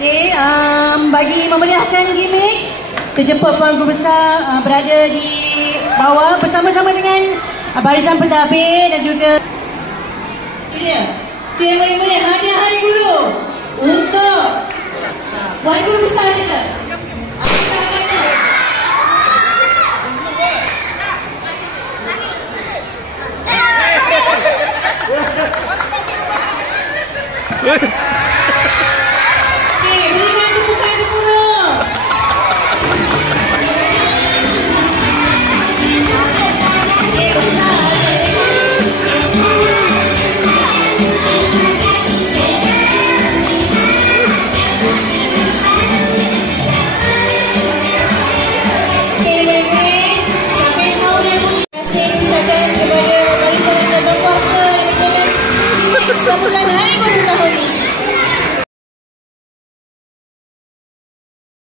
Okey, bagi memeriahkan gimmick, terjemput Puan Guru Besar berada di bawah bersama-sama dengan barisan pentadbir dan juga itu dia. Itu yang meriah-meriah hadiah Hari Guru untuk Puan Guru Besar kita. What?